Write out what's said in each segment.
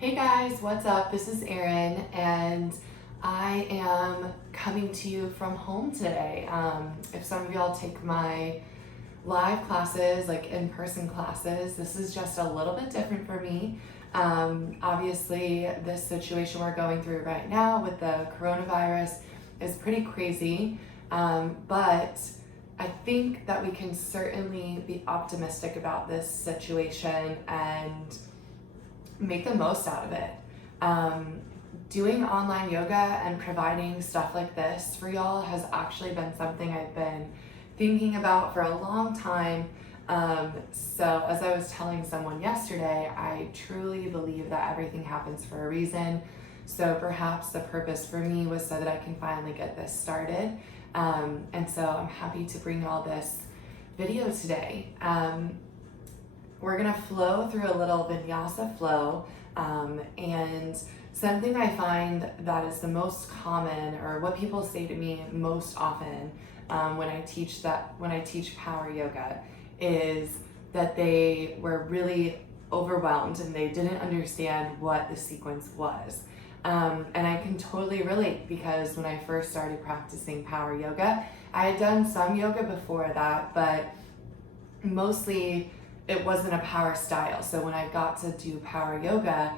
Hey guys, what's up? This is Erin, and I am coming to you from home today. If some of y'all take my live classes, like in-person classes, this is just a little bit different for me. Obviously, this situation we're going through right now with the coronavirus is pretty crazy, but I think that we can certainly be optimistic about this situation and make the most out of it. Doing online yoga and providing stuff like this for y'all has actually been something I've been thinking about for a long time. So as I was telling someone yesterday, I truly believe that everything happens for a reason. So perhaps the purpose for me was so that I can finally get this started. And so I'm happy to bring y'all this video today. We're gonna flow through a little Vinyasa Flow, and something I find that is the most common, or what people say to me most often when I teach power yoga, is that they were really overwhelmed and they didn't understand what the sequence was. And I can totally relate, because when I first started practicing power yoga, I had done some yoga before that, but mostly it wasn't a power style. So when I got to do power yoga,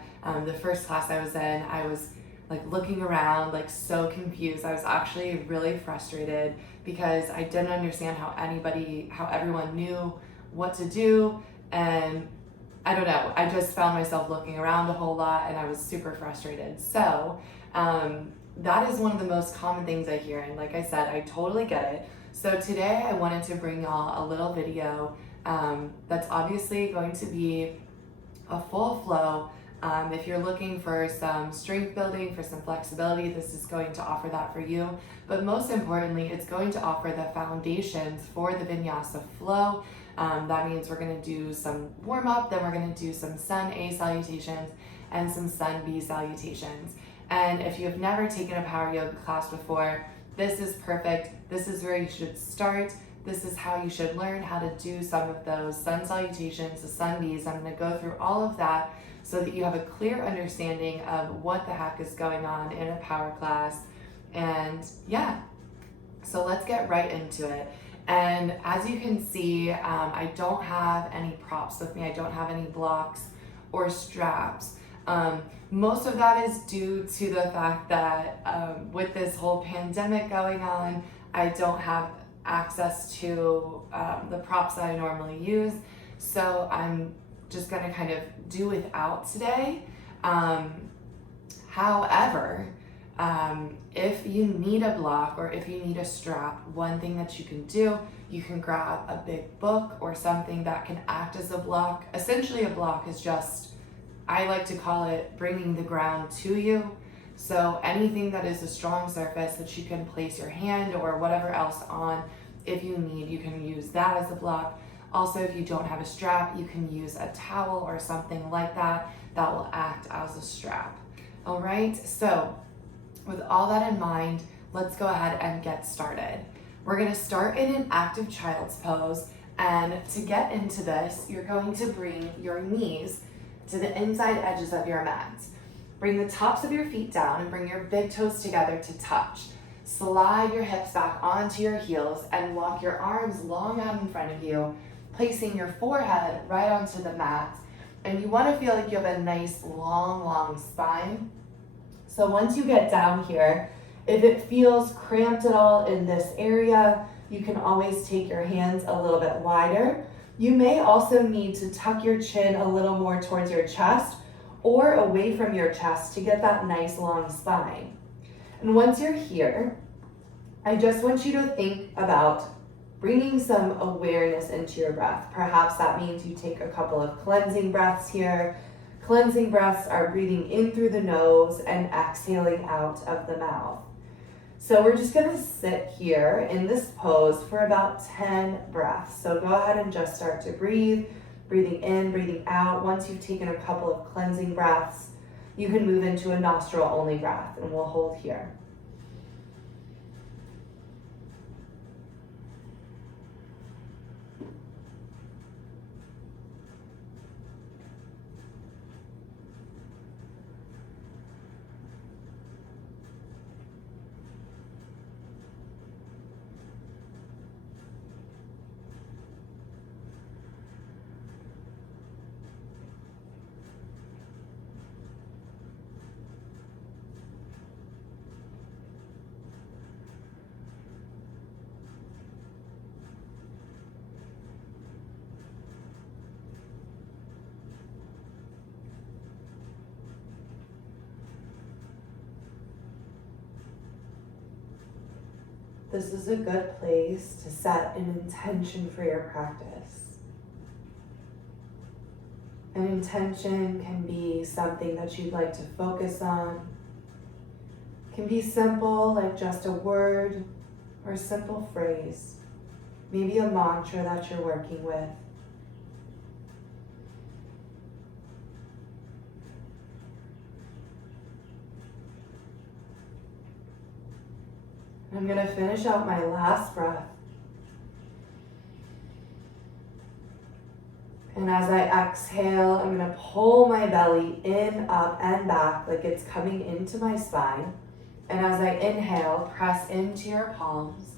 the first class I was in, I was like looking around, like so confused. I was actually really frustrated because I didn't understand how everyone knew what to do. And I don't know, I just found myself looking around a whole lot and I was super frustrated. So that is one of the most common things I hear. And like I said, I totally get it. So today I wanted to bring y'all a little video that's obviously going to be a full flow. If you're looking for some strength building, for some flexibility, this is going to offer that for you. But most importantly, it's going to offer the foundations for the Vinyasa Flow. That means we're going to do some warm up, then we're going to do some Sun A salutations and some Sun B salutations. And if you have never taken a power yoga class before, this is perfect. This is where you should start. This is how you should learn how to do some of those Sun salutations, the Sun Bs. I'm going to go through all of that so that you have a clear understanding of what the heck is going on in a power class. And yeah, so let's get right into it. And as you can see, I don't have any props with me. I don't have any blocks or straps. Most of that is due to the fact that with this whole pandemic going on, I don't have access to the props that I normally use. So I'm just gonna kind of do without today. However, if you need a block or if you need a strap, one thing that you can do, you can grab a big book or something that can act as a block. Essentially, a block is just, I like to call it bringing the ground to you. So anything that is a strong surface that you can place your hand or whatever else on, if you need, you can use that as a block. Also, if you don't have a strap, you can use a towel or something like that that will act as a strap. All right, so with all that in mind, let's go ahead and get started. We're gonna start in an active child's pose, and to get into this, you're going to bring your knees to the inside edges of your mat. Bring the tops of your feet down and bring your big toes together to touch. Slide your hips back onto your heels and walk your arms long out in front of you, placing your forehead right onto the mat. And you want to feel like you have a nice long spine. So once you get down here, if it feels cramped at all in this area, you can always take your hands a little bit wider. You may also need to tuck your chin a little more towards your chest or away from your chest to get that nice long spine. And once you're here, I just want you to think about bringing some awareness into your breath. Perhaps that means you take a couple of cleansing breaths here. Cleansing breaths are breathing in through the nose and exhaling out of the mouth. So we're just gonna sit here in this pose for about 10 breaths. So go ahead and just start to breathe, breathing in, breathing out. Once you've taken a couple of cleansing breaths, you can move into a nostril only breath, and we'll hold here. this is a good place to set an intention for your practice. An intention can be something that you'd like to focus on. It can be simple, like just a word or a simple phrase. Maybe a mantra that you're working with. I'm going to finish out my last breath. And as I exhale, I'm going to pull my belly in, up, and back like it's coming into my spine. And as I inhale, press into your palms.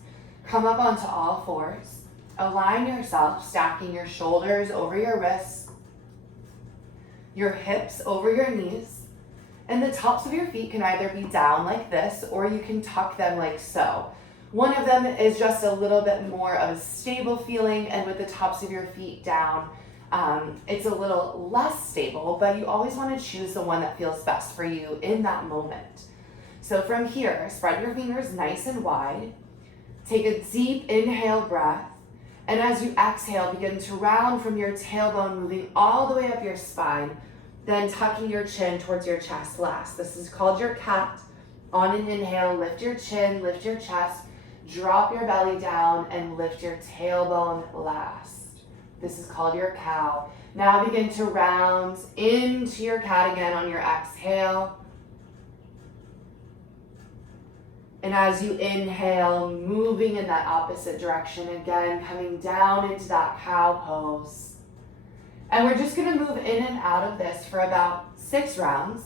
Come up onto all fours. Align yourself, stacking your shoulders over your wrists, your hips over your knees. And the tops of your feet can either be down like this, or you can tuck them like so. One of them is just a little bit more of a stable feeling, and with the tops of your feet down, it's a little less stable, but you always want to choose the one that feels best for you in that moment. So from here, spread your fingers nice and wide. Take a deep inhale breath. And as you exhale, begin to round from your tailbone, moving all the way up your spine. Then tucking your chin towards your chest last. This is called your cat. On an inhale, lift your chin, lift your chest, drop your belly down, and lift your tailbone last. This is called your cow. Now begin to round into your cat again on your exhale. And as you inhale, moving in that opposite direction again, coming down into that cow pose. And we're just gonna move in and out of this for about 6 rounds.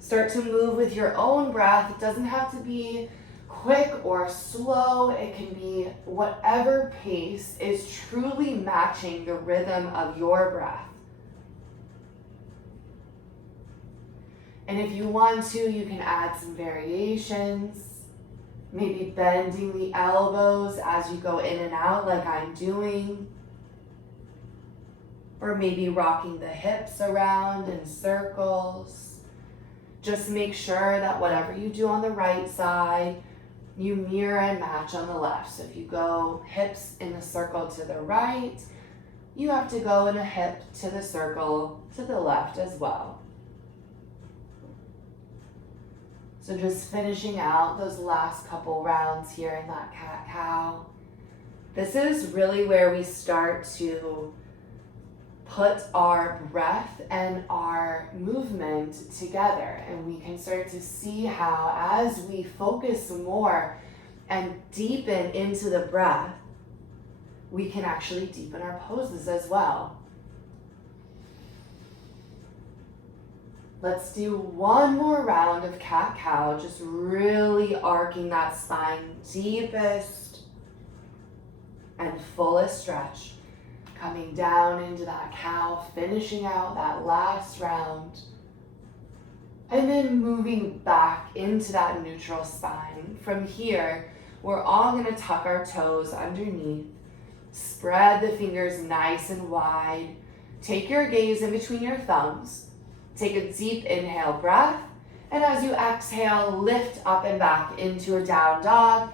Start to move with your own breath. It doesn't have to be quick or slow. It can be whatever pace is truly matching the rhythm of your breath. And if you want to, you can add some variations. Maybe bending the elbows as you go in and out like I'm doing. Or maybe rocking the hips around in circles. Just make sure that whatever you do on the right side, you mirror and match on the left. So if you go hips in a circle to the right, you have to go in a hip to the circle to the left as well. So just finishing out those last couple rounds here in that cat-cow. This is really where we start to put our breath and our movement together, and we can start to see how as we focus more and deepen into the breath, we can actually deepen our poses as well. Let's do one more round of cat-cow, just really arcing that spine deepest and fullest stretch. Coming down into that cow, finishing out that last round. And then moving back into that neutral spine. From here, we're all gonna tuck our toes underneath. Spread the fingers nice and wide. Take your gaze in between your thumbs. Take a deep inhale breath. And as you exhale, lift up and back into a down dog,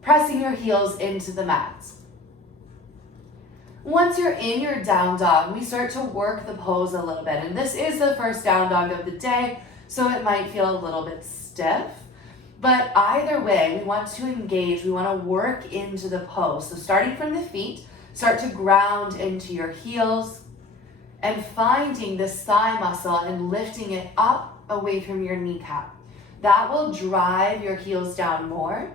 pressing your heels into the mat. Once you're in your down dog, we start to work the pose a little bit. And this is the first down dog of the day, so it might feel a little bit stiff. But either way, we want to engage, we want to work into the pose. So starting from the feet, start to ground into your heels and finding this thigh muscle and lifting it up away from your kneecap. That will drive your heels down more.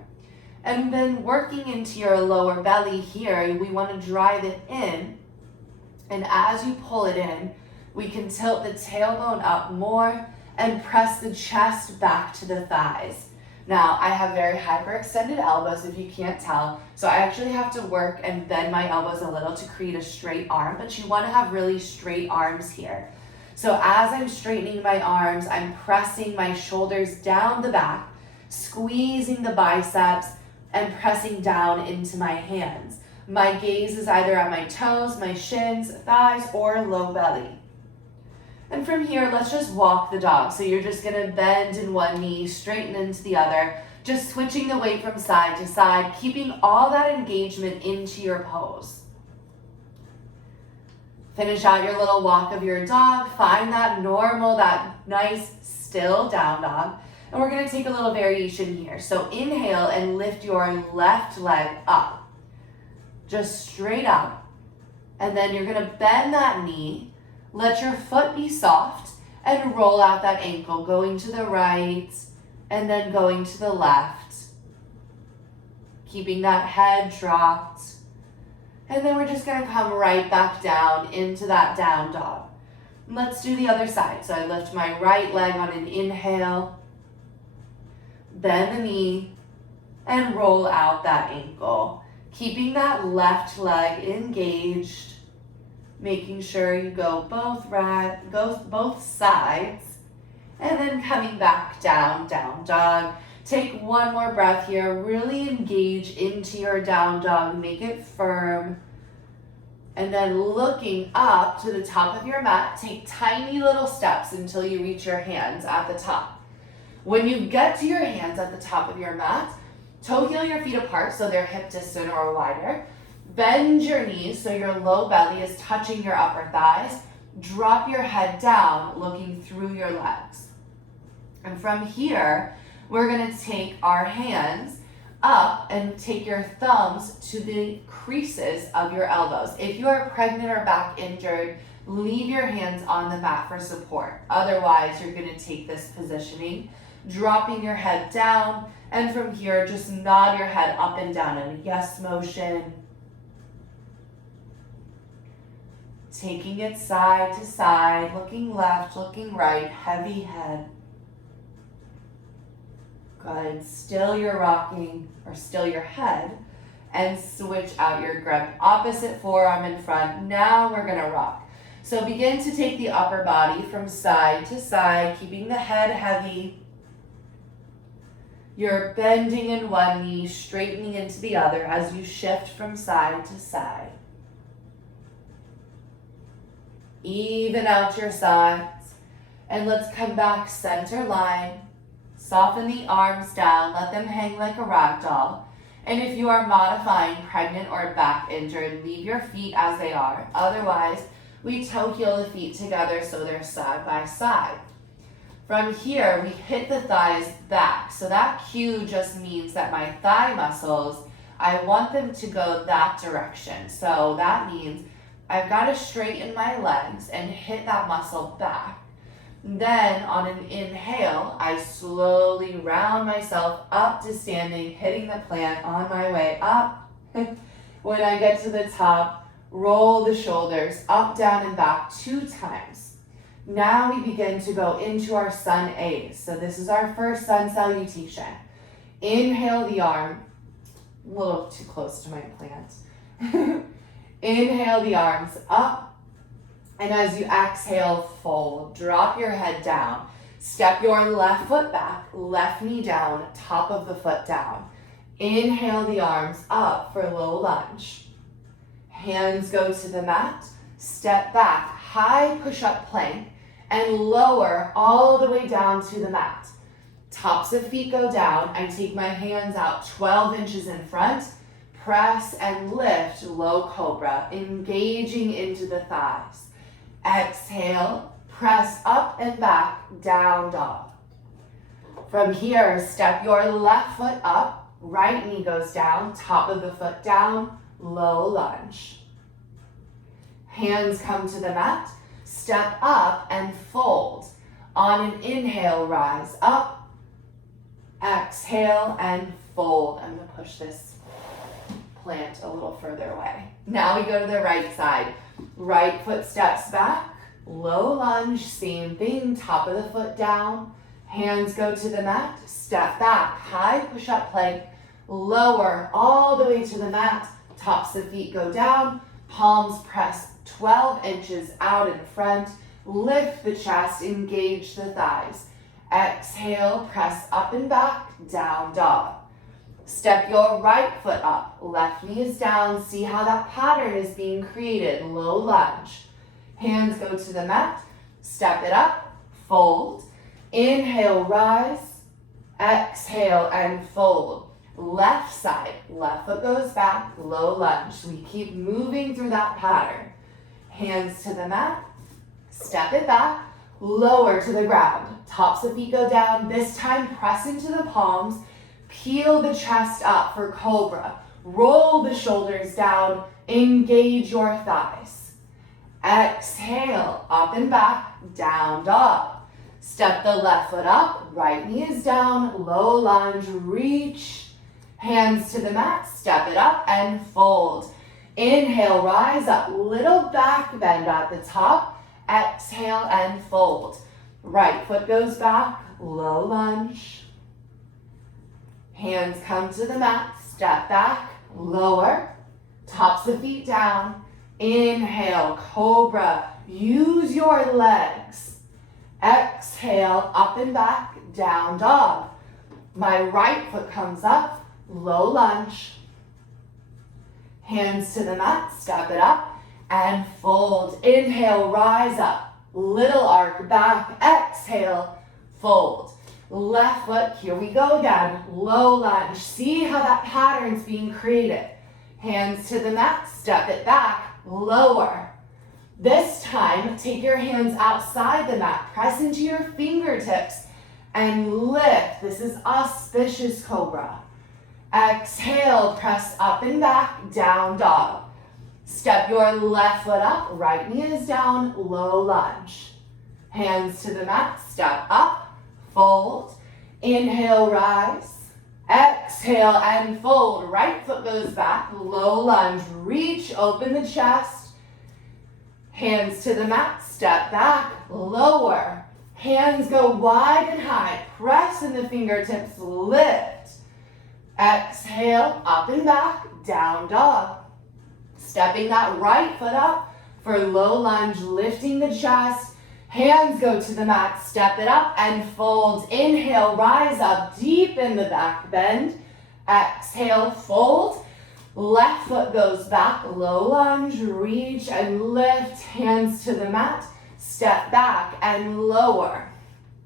And then working into your lower belly here, we want to drive it in. And as you pull it in, we can tilt the tailbone up more and press the chest back to the thighs. Now, I have very hyperextended elbows if you can't tell. So I actually have to work and bend my elbows a little to create a straight arm, but you want to have really straight arms here. So as I'm straightening my arms, I'm pressing my shoulders down the back, squeezing the biceps, and pressing down into my hands. My gaze is either at my toes, my shins, thighs, or low belly. And from here, let's just walk the dog. So you're just gonna bend in one knee, straighten into the other, Just switching the weight from side to side, keeping all that engagement into your pose. Finish out your little walk of your dog. Find that normal, that nice, still down dog. And we're gonna take a little variation here. So inhale and lift your left leg up. Just straight up. And then you're gonna bend that knee. Let your foot be soft and roll out that ankle, going to the right and then going to the left. Keeping that head dropped. And then we're just gonna come right back down into that down dog. Let's do the other side. So I lift my right leg on an inhale, bend the knee, and roll out that ankle. Keeping that left leg engaged, making sure you go both sides, and then coming back down, down dog. Take one more breath here. Really engage into your down dog. Make it firm. And then looking up to the top of your mat, take tiny little steps until you reach your hands at the top. When you get to your hands at the top of your mat, toe heel your feet apart so they're hip distant or wider. Bend your knees so your low belly is touching your upper thighs. Drop your head down, looking through your legs. And from here, we're gonna take our hands up and take your thumbs to the creases of your elbows. If you are pregnant or back injured, leave your hands on the mat for support. Otherwise, you're gonna take this positioning, dropping your head down, and from here, just nod your head up and down in a yes motion. Taking it side to side, looking left, looking right, heavy head. Good, still your rocking, or still your head, and switch out your grip. Opposite forearm in front. Now we're gonna rock. So begin to take the upper body from side to side, keeping the head heavy. You're bending in one knee, straightening into the other as you shift from side to side. Even out your sides. And let's come back center line. Soften the arms down, let them hang like a rag doll. And if you are modifying pregnant or back injured, leave your feet as they are. Otherwise, we toe heel the feet together so they're side by side. From here, we hit the thighs back. So that cue just means that my thigh muscles, I want them to go that direction. So that means I've got to straighten my legs and hit that muscle back. Then on an inhale, I slowly round myself up to standing, hitting the plant on my way up. When I get to the top, roll the shoulders up, down, and back 2 times. Now we begin to go into our sun A's. So this is our first sun salutation. Inhale the arm, a little too close to my plant. Inhale the arms up. And as you exhale, fold. Drop your head down. Step your left foot back, left knee down, top of the foot down. Inhale the arms up for low lunge. Hands go to the mat. Step back, high push-up plank, and lower all the way down to the mat. Tops of feet go down. I take my hands out 12 inches in front. Press and lift, low cobra, engaging into the thighs. Exhale, press up and back, down dog. From here, step your left foot up, right knee goes down, top of the foot down, low lunge. Hands come to the mat, step up and fold. On an inhale, rise up, exhale and fold. I'm gonna push this plant a little further away. Now we go to the right side. Right foot steps back, low lunge, same thing, top of the foot down. Hands go to the mat, step back, high push-up plank, lower all the way to the mat. Tops of feet go down, palms press 12 inches out in front. Lift the chest, engage the thighs. Exhale, press up and back, down dog. Step your right foot up, left knee is down. See how that pattern is being created, low lunge. Hands go to the mat, step it up, fold. Inhale, rise. Exhale and fold. Left side, left foot goes back, low lunge. We keep moving through that pattern. Hands to the mat, step it back, lower to the ground. Tops of feet go down. This time press into the palms, peel the chest up for cobra. Roll the shoulders down, engage your thighs. Exhale, up and back, down dog. Step the left foot up, right knee is down, low lunge, reach. Hands to the mat, step it up and fold. Inhale, rise up, little back bend at the top. Exhale and fold. Right foot goes back, low lunge. Hands come to the mat, step back, lower. Tops of feet down. Inhale, cobra. Use your legs. Exhale, up and back, down dog. My right foot comes up, low lunge. Hands to the mat, step it up and fold. Inhale, rise up, little arc back. Exhale, fold. Left foot, here we go again, low lunge. See how that pattern's being created. Hands to the mat, step it back, lower. This time, take your hands outside the mat, press into your fingertips and lift. This is auspicious cobra. Exhale, press up and back, down dog. Step your left foot up, right knee is down, low lunge. Hands to the mat, step up, fold. Inhale, rise. Exhale and fold. Right foot goes back, low lunge. Reach, open the chest. Hands to the mat, step back, lower. Hands go wide and high. Press in the fingertips, lift. Exhale, up and back, down dog. Stepping that right foot up for low lunge, lifting the chest. Hands go to the mat, step it up and fold. Inhale, rise up, deepen the back bend. Exhale, fold. Left foot goes back, low lunge, reach and lift. Hands to the mat, step back and lower.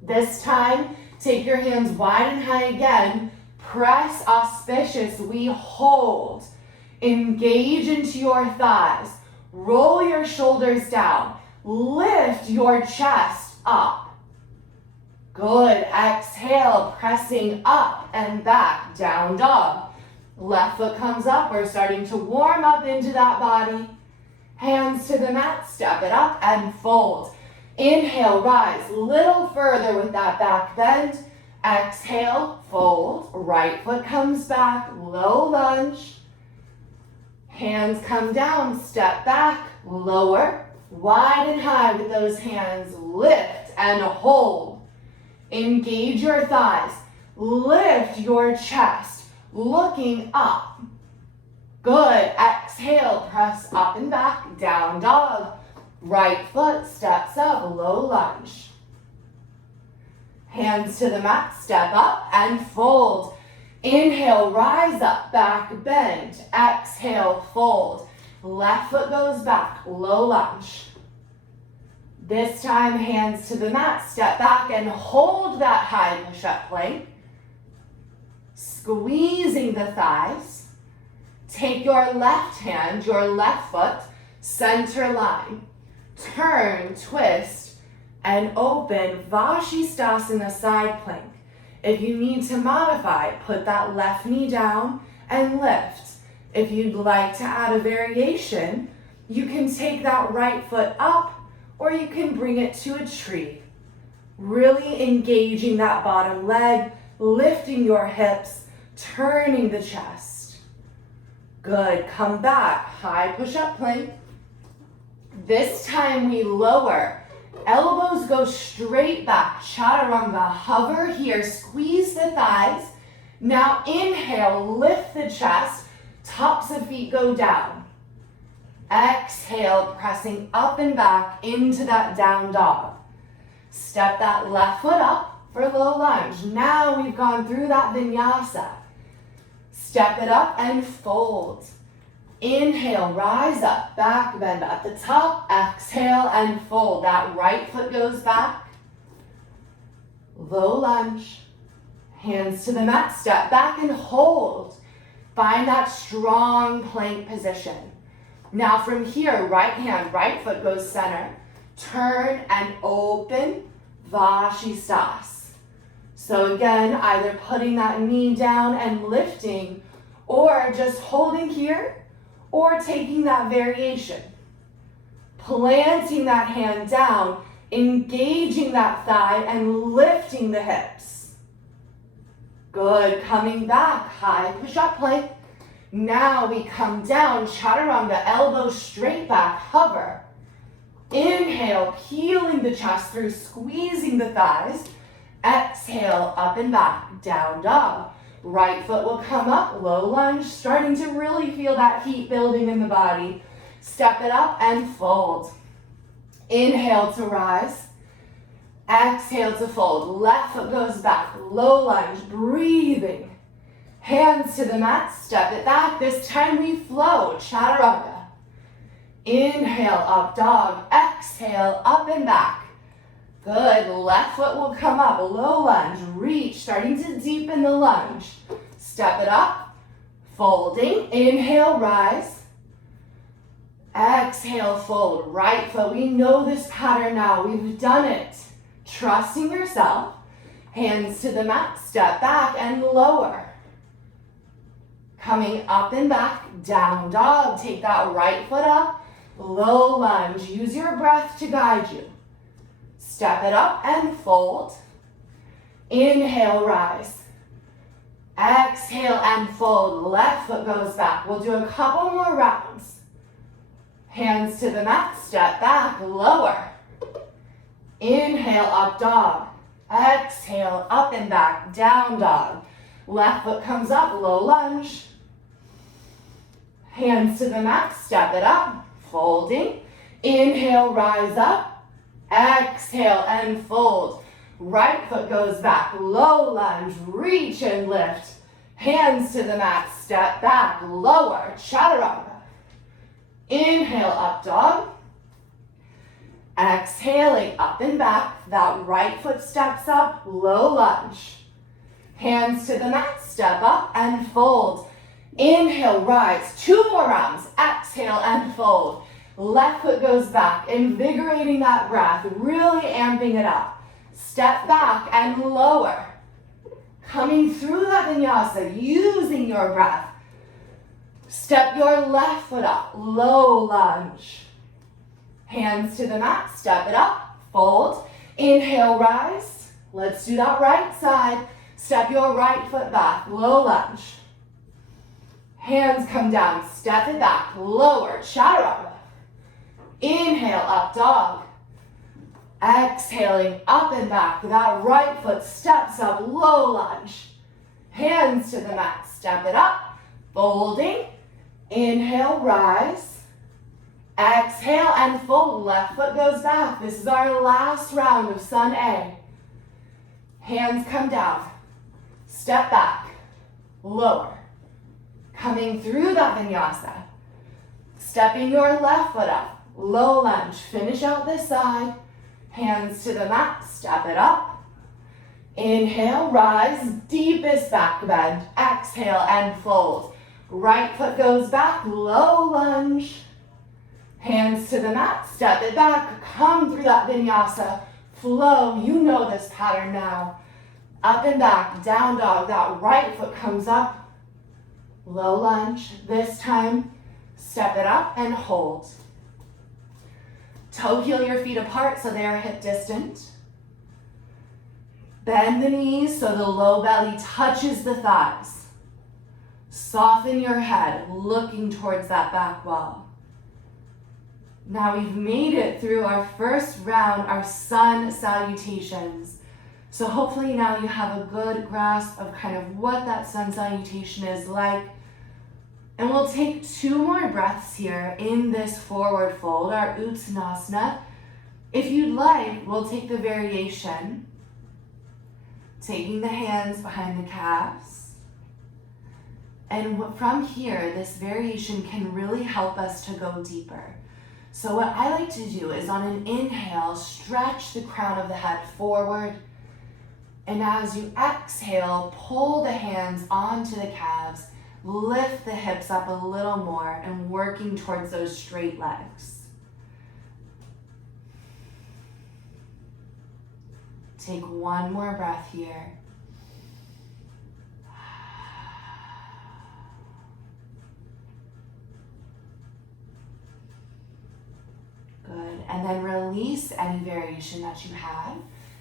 This time, take your hands wide and high again. Press auspicious, we hold. Engage into your thighs. Roll your shoulders down. Lift your chest up. Good, exhale, pressing up and back, down dog. Left foot comes up, we're starting to warm up into that body. Hands to the mat, step it up and fold. Inhale, rise, little further with that back bend. Exhale, fold, right foot comes back, low lunge. Hands come down, step back, lower, wide and high with those hands, lift and hold. Engage your thighs, lift your chest, looking up. Good, exhale, press up and back, down dog. Right foot steps up, low lunge. Hands to the mat, step up and fold. Inhale, rise up, back bend. Exhale, fold. Left foot goes back, low lunge. This time, hands to the mat, step back and hold that high push-up plank. Squeezing the thighs. Take your left hand, your left foot, center line. Turn, twist, and open Vashisthasana side plank. If you need to modify, put that left knee down and lift. If you'd like to add a variation, you can take that right foot up or you can bring it to a tree. Really engaging that bottom leg, lifting your hips, turning the chest. Good, come back, high push-up plank. This time we lower. Elbows go straight back, chaturanga, hover here, squeeze the thighs. Now inhale, lift the chest, tops of feet go down. Exhale, pressing up and back into that down dog. Step that left foot up for low lunge. Now we've gone through that vinyasa. Step it up and fold. Inhale, rise up, back bend at the top. Exhale and fold. That right foot goes back. Low lunge. Hands to the mat, step back and hold. Find that strong plank position. Now from here, right hand, right foot goes center. Turn and open, Vashistas. So again, either putting that knee down and lifting, or just holding here, or taking that variation. Planting that hand down, engaging that thigh and lifting the hips. Good, coming back, high push-up plank. Now we come down, chaturanga, elbows straight back, hover. Inhale, peeling the chest through, squeezing the thighs. Exhale, up and back, down dog. Right foot will come up, low lunge, starting to really feel that heat building in the body. Step it up and fold. Inhale to rise. Exhale to fold. Left foot goes back, low lunge, breathing. Hands to the mat, step it back. This time we flow, chaturanga. Inhale, up dog. Exhale, up and back. Good, left foot will come up, low lunge, reach, starting to deepen the lunge. Step it up, folding, inhale, rise. Exhale, fold, right foot. We know this pattern now, we've done it. Trusting yourself, hands to the mat, step back and lower. Coming up and back, down dog. Take that right foot up, low lunge. Use your breath to guide you. Step it up and fold. Inhale, rise. Exhale and fold. Left foot goes back. We'll do a couple more rounds. Hands to the mat, step back, lower. Inhale, up dog. Exhale, up and back, down dog. Left foot comes up, low lunge. Hands to the mat, step it up, folding. Inhale, rise up. Exhale and fold. Right foot goes back, low lunge, reach and lift. Hands to the mat, step back, lower, chaturanga. Inhale, up dog. Exhaling, up and back. That right foot steps up, low lunge. Hands to the mat, step up and fold. Inhale, rise. 2 more rounds. Exhale and fold. Left foot goes back, invigorating that breath, really amping it up. Step back and lower. Coming through that vinyasa, using your breath. Step your left foot up, low lunge. Hands to the mat, step it up, fold. Inhale, rise. Let's do that right side. Step your right foot back, low lunge. Hands come down, step it back, lower, chaturanga. Inhale, up dog. Exhaling, up and back. That right foot steps up, low lunge. Hands to the mat, step it up, folding. Inhale, rise. Exhale and fold, left foot goes back. This is our last round of Sun A. Hands come down, step back, lower. Coming through that vinyasa. Stepping your left foot up, low lunge. Finish out this side. Hands to the mat, step it up. Inhale, rise, deepest back bend. Exhale and fold. Right foot goes back, low lunge. Hands to the mat, step it back. Come through that vinyasa. Flow, you know this pattern now. Up and back, down dog. That right foot comes up. Low lunge. This time, step it up and hold. Toe heel your feet apart so they are hip distant. Bend the knees so the low belly touches the thighs. Soften your head, looking towards that back wall. Now we've made it through our first round, our sun salutations. So hopefully now you have a good grasp of kind of what that sun salutation is like. And we'll take 2 more breaths here in this forward fold, our Uttanasana. If you'd like, we'll take the variation, taking the hands behind the calves. And from here, this variation can really help us to go deeper. So what I like to do is on an inhale, stretch the crown of the head forward. And as you exhale, pull the hands onto the calves, lift the hips up a little more, and working towards those straight legs. Take one more breath here. Good, and then release any variation that you had.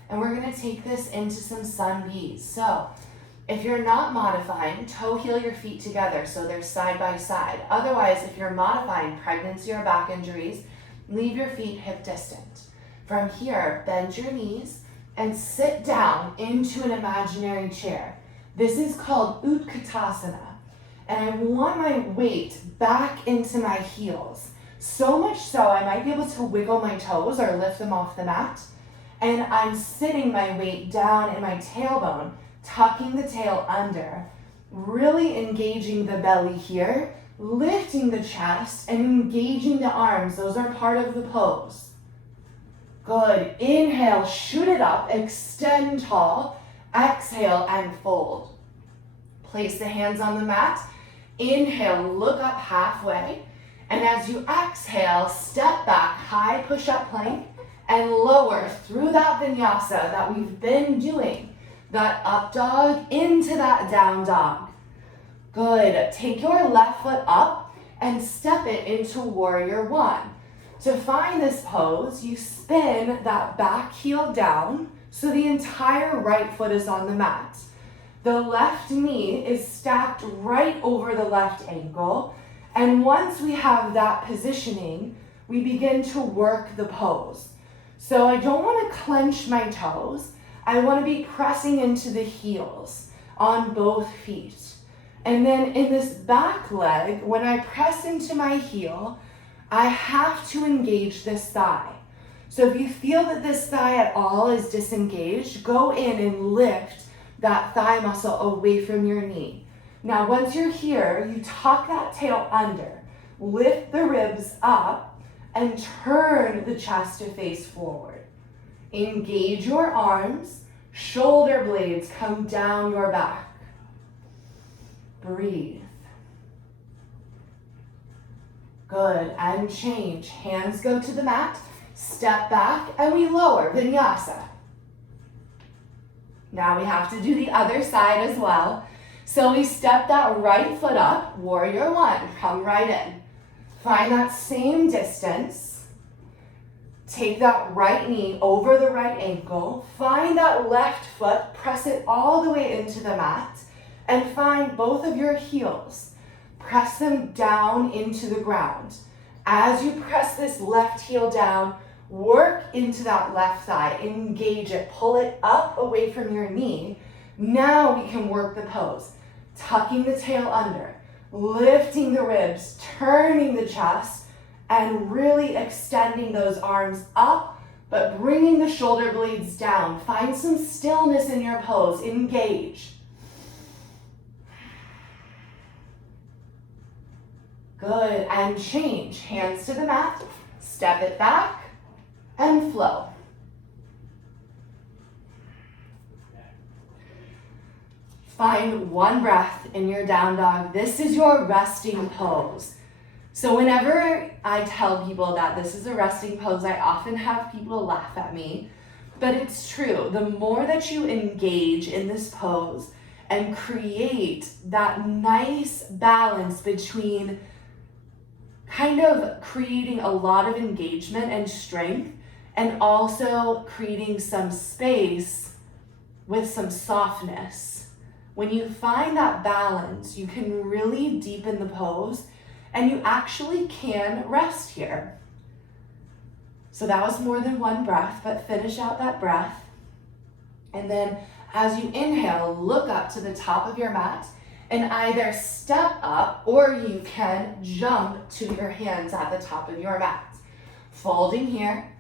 And we're gonna take this into some sun B's. So if you're not modifying, toe heel your feet together so they're side by side. Otherwise, if you're modifying pregnancy or back injuries, leave your feet hip distant. From here, bend your knees and sit down into an imaginary chair. This is called Utkatasana. And I want my weight back into my heels. So much so I might be able to wiggle my toes or lift them off the mat. And I'm sitting my weight down in my tailbone, tucking the tail under, really engaging the belly here, lifting the chest and engaging the arms. Those are part of the pose. Good. Inhale, shoot it up, extend tall. Exhale and fold. Place the hands on the mat. Inhale, look up halfway. And as you exhale, step back, high push-up plank, and lower through that vinyasa that we've been doing. That up dog into that down dog. Good. Take your left foot up and step it into warrior one. To find this pose, you spin that back heel down so the entire right foot is on the mat. The left knee is stacked right over the left ankle. And once we have that positioning, we begin to work the pose. So I don't want to clench my toes. I want to be pressing into the heels on both feet. And then in this back leg, when I press into my heel, I have to engage this thigh. So if you feel that this thigh at all is disengaged, go in and lift that thigh muscle away from your knee. Now, once you're here, you tuck that tail under, lift the ribs up, and turn the chest to face forward. Engage your arms, shoulder blades come down your back. Breathe. Good, and change. Hands go to the mat, step back, and we lower, vinyasa. Now we have to do the other side as well. So we step that right foot up, warrior one, come right in. Find that same distance. Take that right knee over the right ankle. Find that left foot, press it all the way into the mat, and find both of your heels. Press them down into the ground. As you press this left heel down, work into that left thigh, engage it, pull it up away from your knee. Now we can work the pose. Tucking the tail under, lifting the ribs, turning the chest, and really extending those arms up, but bringing the shoulder blades down. Find some stillness in your pose, engage. Good, and change. Hands to the mat, step it back, and flow. Find one breath in your down dog. This is your resting pose. So whenever I tell people that this is a resting pose, I often have people laugh at me, but it's true. The more that you engage in this pose and create that nice balance between kind of creating a lot of engagement and strength and also creating some space with some softness. When you find that balance, you can really deepen the pose and you actually can rest here. So that was more than one breath, but finish out that breath. And then as you inhale, look up to the top of your mat and either step up or you can jump to your hands at the top of your mat. Folding here.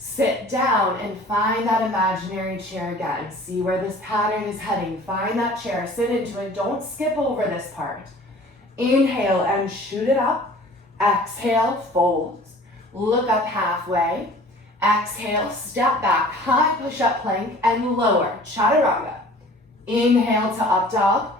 Sit down and find that imaginary chair again. See where this pattern is heading. Find that chair, sit into it. Don't skip over this part. Inhale and shoot it up. Exhale, fold. Look up halfway. Exhale, step back, high push-up plank, and lower, chaturanga. Inhale to up dog.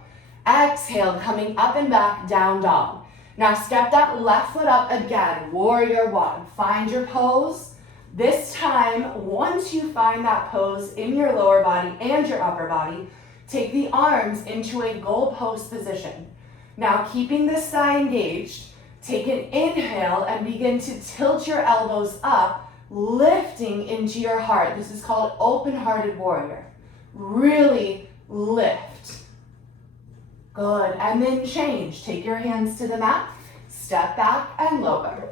Exhale, coming up and back, down dog. Now step that left foot up again, warrior one. Find your pose. This time, once you find that pose in your lower body and your upper body, take the arms into a goalpost position. Now keeping this thigh engaged, take an inhale and begin to tilt your elbows up, lifting into your heart. This is called open-hearted warrior. Really lift. Good, and then change. Take your hands to the mat, step back and lower.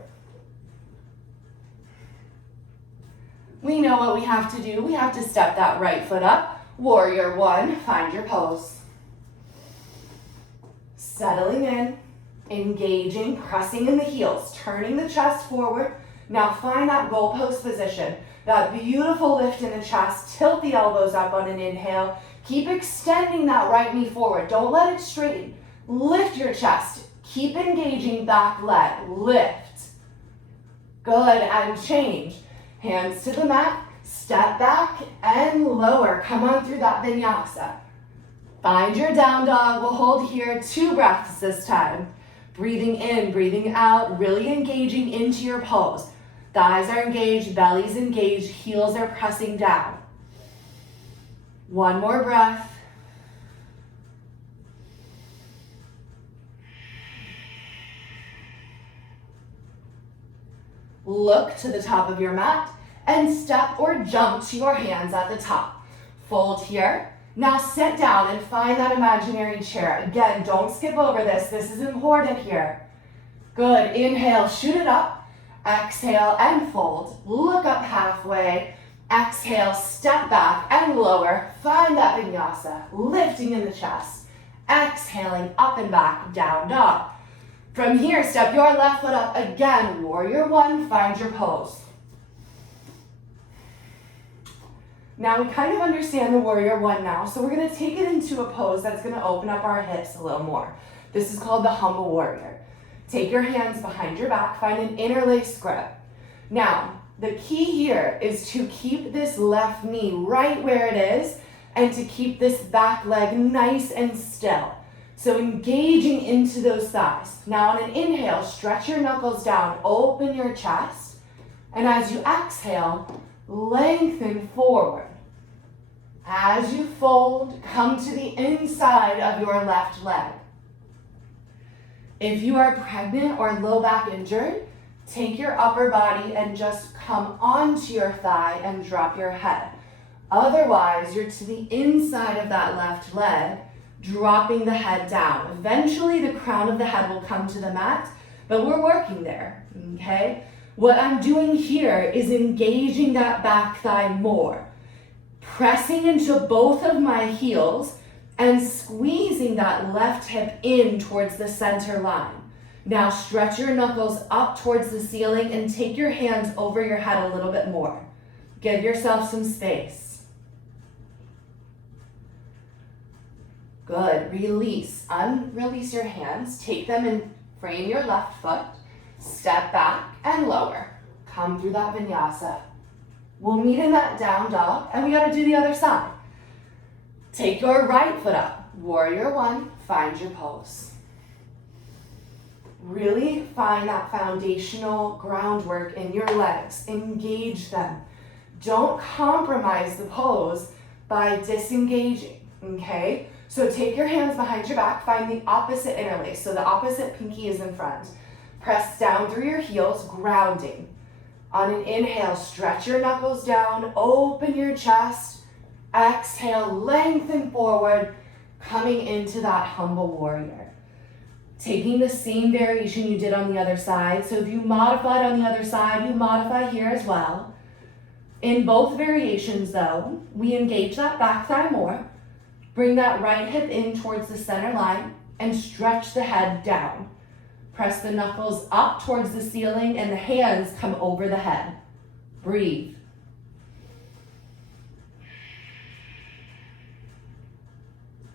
We know what we have to do. We have to step that right foot up. Warrior one, find your pose. Settling in, engaging, pressing in the heels, turning the chest forward. Now find that goalpost position, that beautiful lift in the chest. Tilt the elbows up on an inhale. Keep extending that right knee forward. Don't let it straighten. Lift your chest. Keep engaging back leg. Lift. Good, and change. Hands to the mat. Step back and lower. Come on through that vinyasa. Find your down dog. We'll hold here 2 breaths this time. Breathing in, breathing out, really engaging into your pose. Thighs are engaged, belly's engaged, heels are pressing down. 1 more breath. Look to the top of your mat and step or jump to your hands at the top. Fold here. Now sit down and find that imaginary chair. Again, don't skip over this. This is important here. Good. Inhale, shoot it up. Exhale and fold. Look up halfway. Exhale, step back and lower. Find that vinyasa, lifting in the chest. Exhaling up and back, down dog. From here, step your left foot up again. Warrior one, find your pose. Now we kind of understand the warrior one now, so we're gonna take it into a pose that's gonna open up our hips a little more. This is called the humble warrior. Take your hands behind your back, find an interlace grip. Now, the key here is to keep this left knee right where it is and to keep this back leg nice and still. So engaging into those thighs. Now on an inhale, stretch your knuckles down, open your chest, and as you exhale, lengthen forward. As you fold, come to the inside of your left leg. If you are pregnant or low back injured, take your upper body and just come onto your thigh and drop your head. Otherwise, you're to the inside of that left leg, dropping the head down. Eventually, the crown of the head will come to the mat, but we're working there, okay? What I'm doing here is engaging that back thigh more, pressing into both of my heels and squeezing that left hip in towards the center line. Now stretch your knuckles up towards the ceiling and take your hands over your head a little bit more. Give yourself some space. Good, release, unrelease your hands, take them and frame your left foot, step back and lower. Come through that vinyasa. We'll meet in that down dog and we gotta do the other side. Take your right foot up, warrior one, find your pose. Really find that foundational groundwork in your legs, engage them. Don't compromise the pose by disengaging, okay? So take your hands behind your back, find the opposite interlace, so the opposite pinky is in front. Press down through your heels, grounding. On an inhale, stretch your knuckles down, open your chest. Exhale, lengthen forward, coming into that humble warrior. Taking the same variation you did on the other side. So if you modified on the other side, you modify here as well. In both variations though, we engage that back thigh more, bring that right hip in towards the center line, and stretch the head down. Press the knuckles up towards the ceiling and the hands come over the head. Breathe.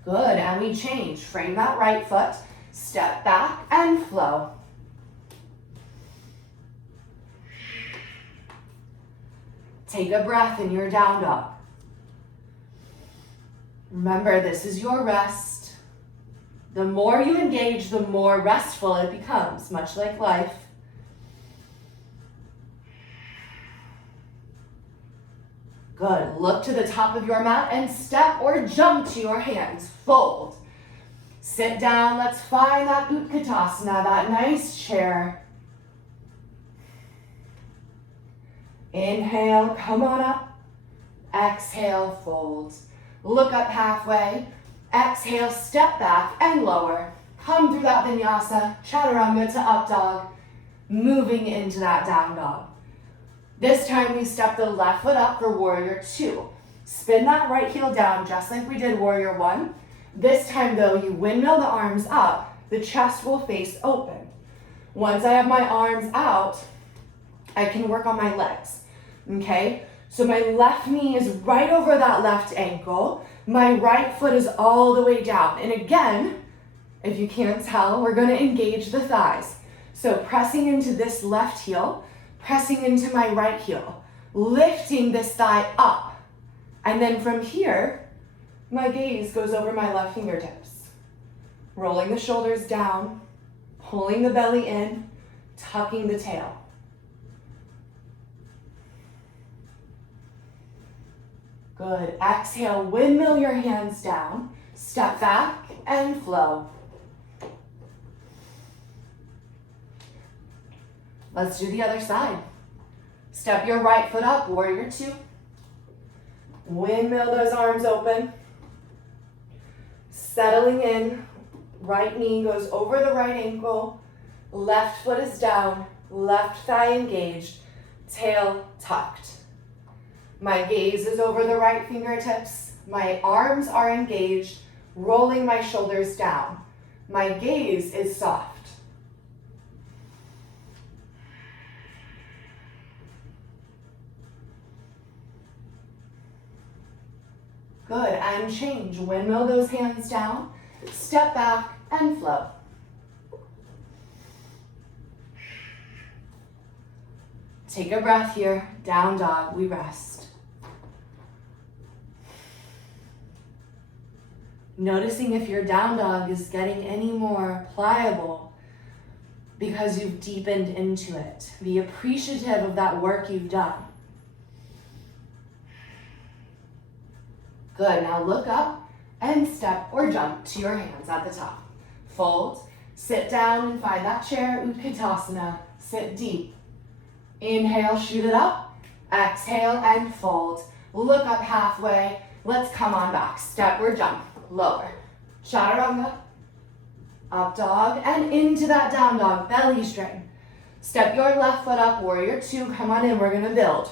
Good, and we change. Frame that right foot, step back and flow. Take a breath in your down dog. Remember, this is your rest. The more you engage, the more restful it becomes, much like life. Good. Look to the top of your mat and step or jump to your hands. Fold. Sit down. Let's find that Utkatasana, that nice chair. Inhale, come on up. Exhale, fold. Look up halfway. Exhale, step back and lower. Come through that vinyasa, chaturanga to up dog, moving into that down dog. This time we step the left foot up for warrior two. Spin that right heel down just like we did warrior one. This time though, you windmill the arms up, the chest will face open. Once I have my arms out, I can work on my legs, okay? So my left knee is right over that left ankle. My right foot is all the way down. And again, if you can't tell, we're gonna engage the thighs. So pressing into this left heel, pressing into my right heel, lifting this thigh up. And then from here, my gaze goes over my left fingertips. Rolling the shoulders down, pulling the belly in, tucking the tail. Good. Exhale, windmill your hands down, step back and flow. Let's do the other side. Step your right foot up, warrior two. Windmill those arms open. Settling in, right knee goes over the right ankle, left foot is down, left thigh engaged, tail tucked. My gaze is over the right fingertips, my arms are engaged, rolling my shoulders down. My gaze is soft. Good, and change. Windmill those hands down, step back and flow. Take a breath here, down dog, we rest. Noticing if your down dog is getting any more pliable because you've deepened into it. Be appreciative of that work you've done. Good, now look up and step or jump to your hands at the top. Fold, sit down and find that chair, Utkatasana, sit deep. Inhale, shoot it up, exhale and fold. Look up halfway, let's come on back. Step or jump, lower. Chaturanga, up dog and into that down dog, belly strain. Step your left foot up, warrior two, come on in, we're gonna build.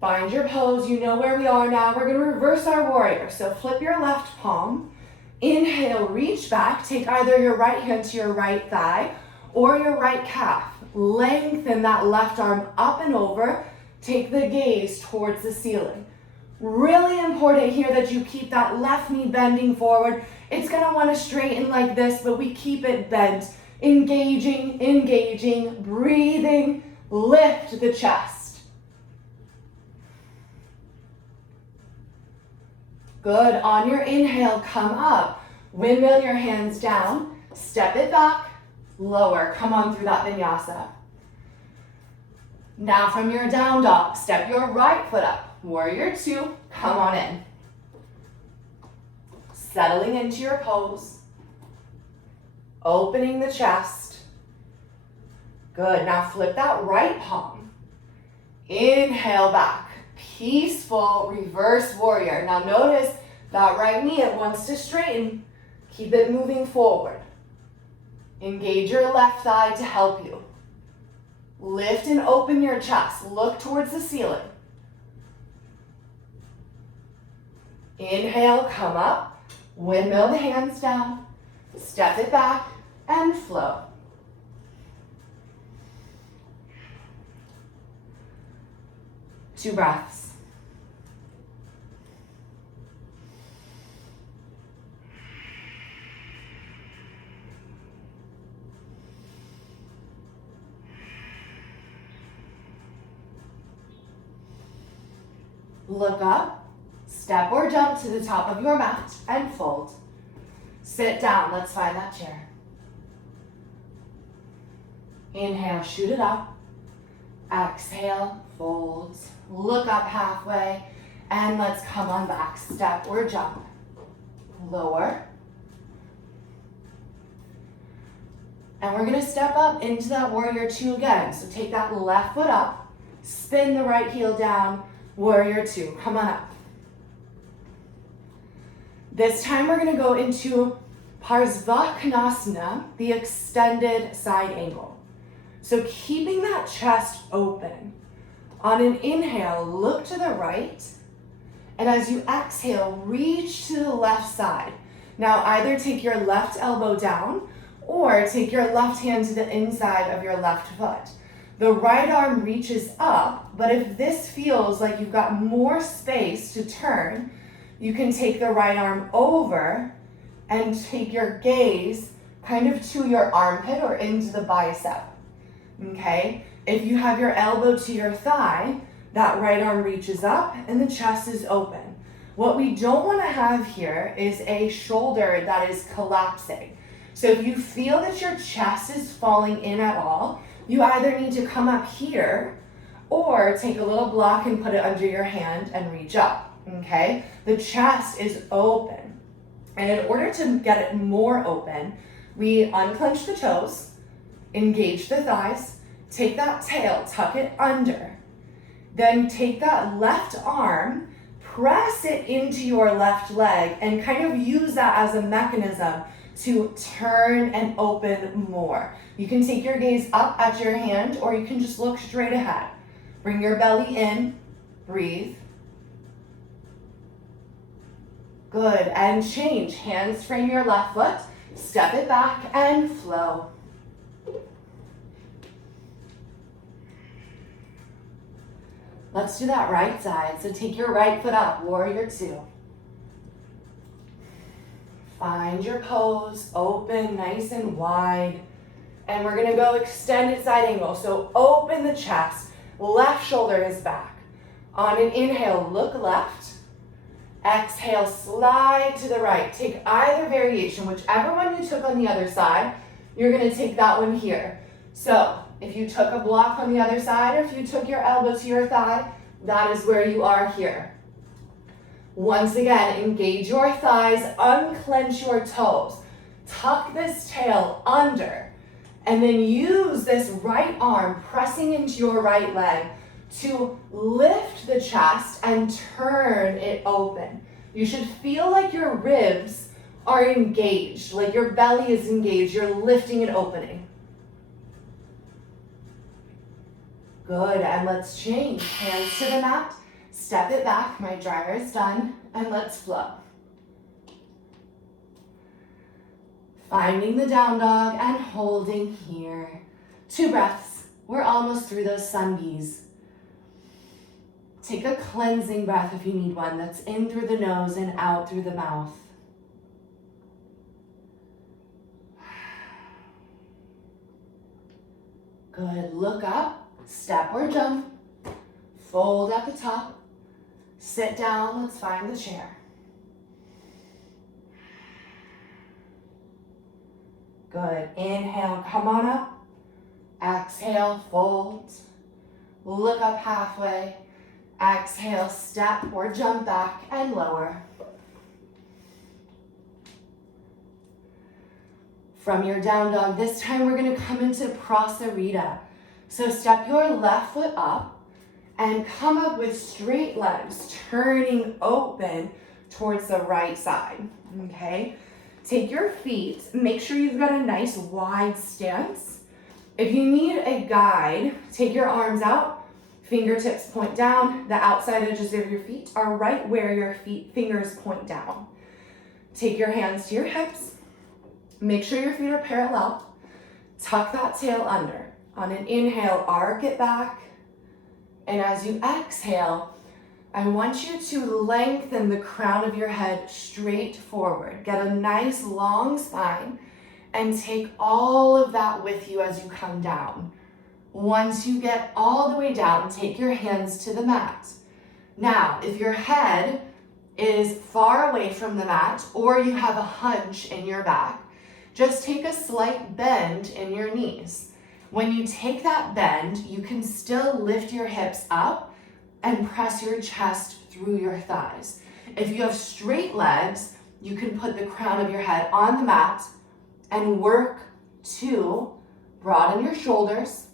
Find your pose, you know where we are now. We're gonna reverse our warrior. So flip your left palm. Inhale, reach back. Take either your right hand to your right thigh or your right calf. Lengthen that left arm up and over. Take the gaze towards the ceiling. Really important here that you keep that left knee bending forward. It's gonna wanna straighten like this, but we keep it bent. Engaging, engaging, breathing, lift the chest. Good, on your inhale, come up. Windmill your hands down, step it back, lower. Come on through that vinyasa. Now from your down dog, step your right foot up. Warrior two, come on in. Settling into your pose. Opening the chest. Good, now flip that right palm. Inhale back. Peaceful reverse warrior. Now notice that right knee, it wants to straighten. Keep it moving forward. Engage your left thigh to help you. Lift and open your chest. Look towards the ceiling. Inhale, come up. Windmill the hands down. Step it back and flow. Two breaths. Look up, step or jump to the top of your mat and fold. Sit down, let's find that chair. Inhale, shoot it up. Exhale, fold. Look up halfway, and let's come on back. Step or jump. Lower. And we're gonna step up into that warrior two again. So take that left foot up, spin the right heel down, warrior two. Come on up. This time we're gonna go into Parsvakonasana, the extended side angle. So keeping that chest open. On an inhale, look to the right. And as you exhale, reach to the left side. Now either take your left elbow down or take your left hand to the inside of your left foot. The right arm reaches up, but if this feels like you've got more space to turn, you can take the right arm over and take your gaze kind of to your armpit or into the bicep. Okay, if you have your elbow to your thigh, that right arm reaches up and the chest is open. What we don't want to have here is a shoulder that is collapsing. So if you feel that your chest is falling in at all, you either need to come up here or take a little block and put it under your hand and reach up, okay? The chest is open. And in order to get it more open, we unclench the toes, engage the thighs, take that tail, tuck it under. Then take that left arm, press it into your left leg, and kind of use that as a mechanism to turn and open more. You can take your gaze up at your hand, or you can just look straight ahead. Bring your belly in, breathe. Good, and change. Hands frame your left foot, step it back and flow. Let's do that right side. So take your right foot up, warrior two. Find your pose, open nice and wide. And we're gonna go extended side angle. So open the chest, left shoulder is back. On an inhale, look left. Exhale, slide to the right. Take either variation, whichever one you took on the other side, you're gonna take that one here. So if you took a block on the other side, or if you took your elbow to your thigh, that is where you are here. Once again, engage your thighs, unclench your toes. Tuck this tail under, and then use this right arm pressing into your right leg to lift the chest and turn it open. You should feel like your ribs are engaged, like your belly is engaged. You're lifting and opening. Good, and let's change. Hands to the mat, step it back. My dryer is done, and let's flow. Finding the down dog and holding here. 2 breaths. We're almost through those sun bees. Take a cleansing breath if you need one. That's in through the nose and out through the mouth. Good, look up. Step or jump, fold at the top, sit down, let's find the chair. Good, inhale, come on up, exhale, fold, look up halfway, exhale, step or jump back and lower. From your down dog, this time we're gonna come into Prasarita. So step your left foot up and come up with straight legs, turning open towards the right side, okay? Take your feet, make sure you've got a nice wide stance. If you need a guide, take your arms out, fingertips point down, the outside edges of your feet are right where your fingers point down. Take your hands to your hips, make sure your feet are parallel, tuck that tail under. On an inhale, arc it back. And as you exhale, I want you to lengthen the crown of your head straight forward. Get a nice long spine and take all of that with you as you come down. Once you get all the way down, take your hands to the mat. Now, if your head is far away from the mat or you have a hunch in your back, just take a slight bend in your knees. When you take that bend, you can still lift your hips up and press your chest through your thighs. If you have straight legs, you can put the crown of your head on the mat and work to broaden your shoulders,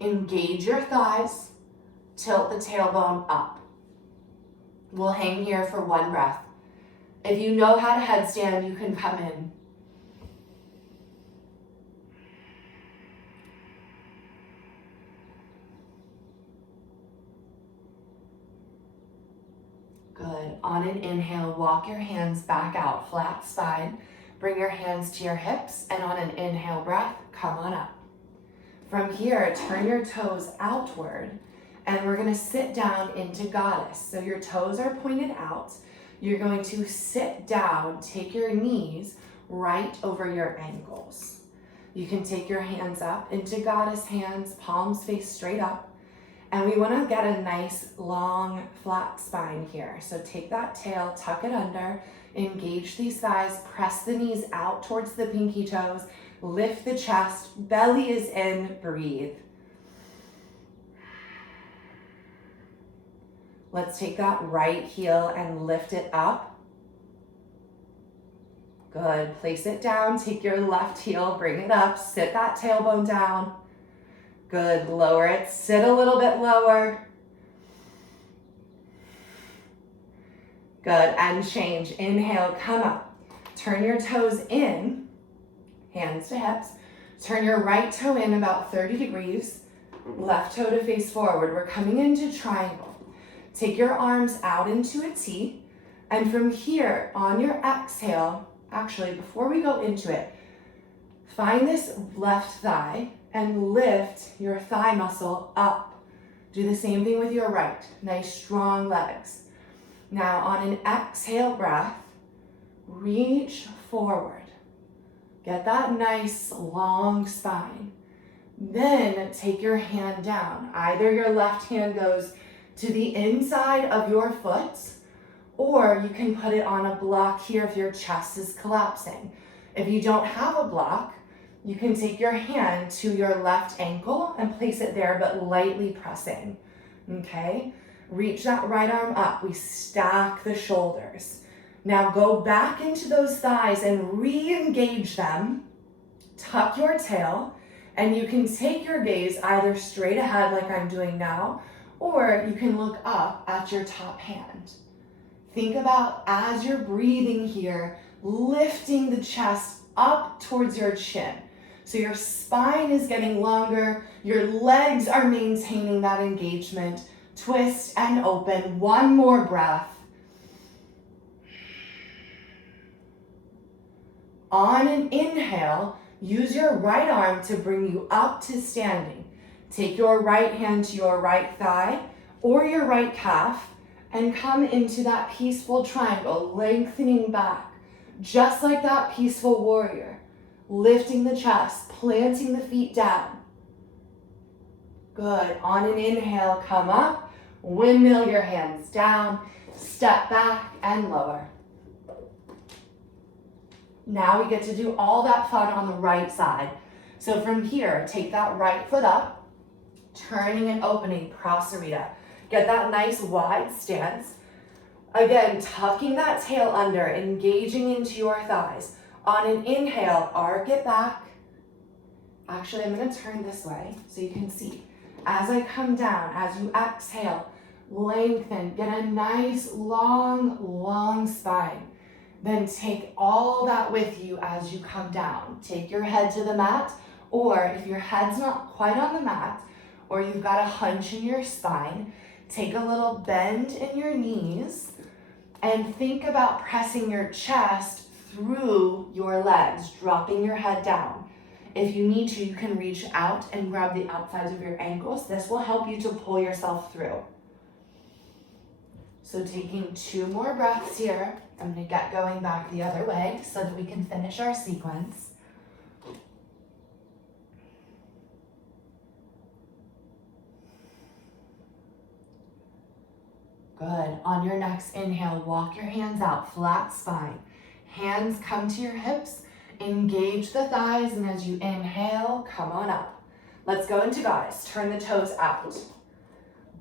engage your thighs, tilt the tailbone up. We'll hang here for one breath. If you know how to headstand, you can come in. Good. On an inhale, walk your hands back out, flat spine. Bring your hands to your hips, and on an inhale breath, come on up. From here, turn your toes outward, and we're gonna sit down into goddess. So your toes are pointed out. You're going to sit down, take your knees right over your ankles. You can take your hands up into goddess hands, palms face straight up. And we wanna get a nice, long, flat spine here. So take that tail, tuck it under, engage these thighs, press the knees out towards the pinky toes, lift the chest, belly is in, breathe. Let's take that right heel and lift it up. Good, place it down, take your left heel, bring it up, sit that tailbone down. Good, lower it, sit a little bit lower. Good, and change. Inhale, come up. Turn your toes in, hands to hips. Turn your right toe in about 30 degrees, left toe to face forward. We're coming into triangle. Take your arms out into a T, and from here, on your exhale, actually, before we go into it, find this left thigh and lift your thigh muscle up. Do the same thing with your right. Nice, strong legs. Now, on an exhale breath, reach forward. Get that nice, long spine. Then take your hand down. Either your left hand goes to the inside of your foot, or you can put it on a block here if your chest is collapsing. If you don't have a block, you can take your hand to your left ankle and place it there, but lightly pressing, okay? Reach that right arm up. We stack the shoulders. Now go back into those thighs and re-engage them. Tuck your tail, and you can take your gaze either straight ahead like I'm doing now, or you can look up at your top hand. Think about, as you're breathing here, lifting the chest up towards your chin. So your spine is getting longer, your legs are maintaining that engagement. Twist and open. One more breath. On an inhale, use your right arm to bring you up to standing. Take your right hand to your right thigh or your right calf and come into that peaceful triangle, lengthening back, just like that peaceful warrior. Lifting the chest, planting the feet down. Good. On an inhale, come up, windmill your hands down, step back and lower. Now we get to do all that fun on the right side. So from here, take that right foot up, turning and opening, Prasarita. Get that nice wide stance. Again, tucking that tail under, engaging into your thighs. On an inhale, arc it back. Actually, I'm gonna turn this way so you can see. As I come down, as you exhale, lengthen, get a nice long spine. Then take all that with you as you come down. Take your head to the mat, or if your head's not quite on the mat, or you've got a hunch in your spine, take a little bend in your knees and think about pressing your chest through your legs, dropping your head down. If you need to, you can reach out and grab the outsides of your ankles. This will help you to pull yourself through. So taking 2 more breaths here. I'm gonna get going back the other way so that we can finish our sequence. Good. On your next inhale, walk your hands out, flat spine. Hands come to your hips, engage the thighs, and as you inhale, come on up. Let's go into goddess. Turn the toes out.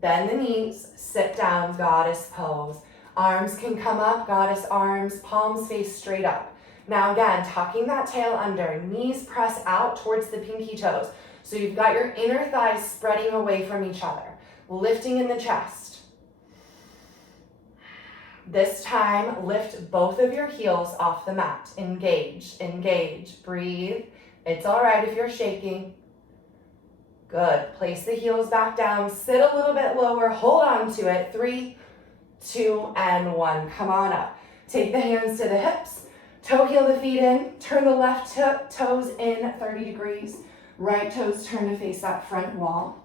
Bend the knees, sit down, goddess pose. Arms can come up, goddess arms, palms face straight up. Now again, tucking that tail under, knees press out towards the pinky toes. So you've got your inner thighs spreading away from each other, lifting in the chest. This time, lift both of your heels off the mat. Engage, engage, breathe. It's all right if you're shaking. Good. Place the heels back down, sit a little bit lower, hold on to it. 3, 2, and 1. Come on up. Take the hands to the hips, toe heel the feet in, turn the left toes in 30 degrees. Right toes turn to face that front wall,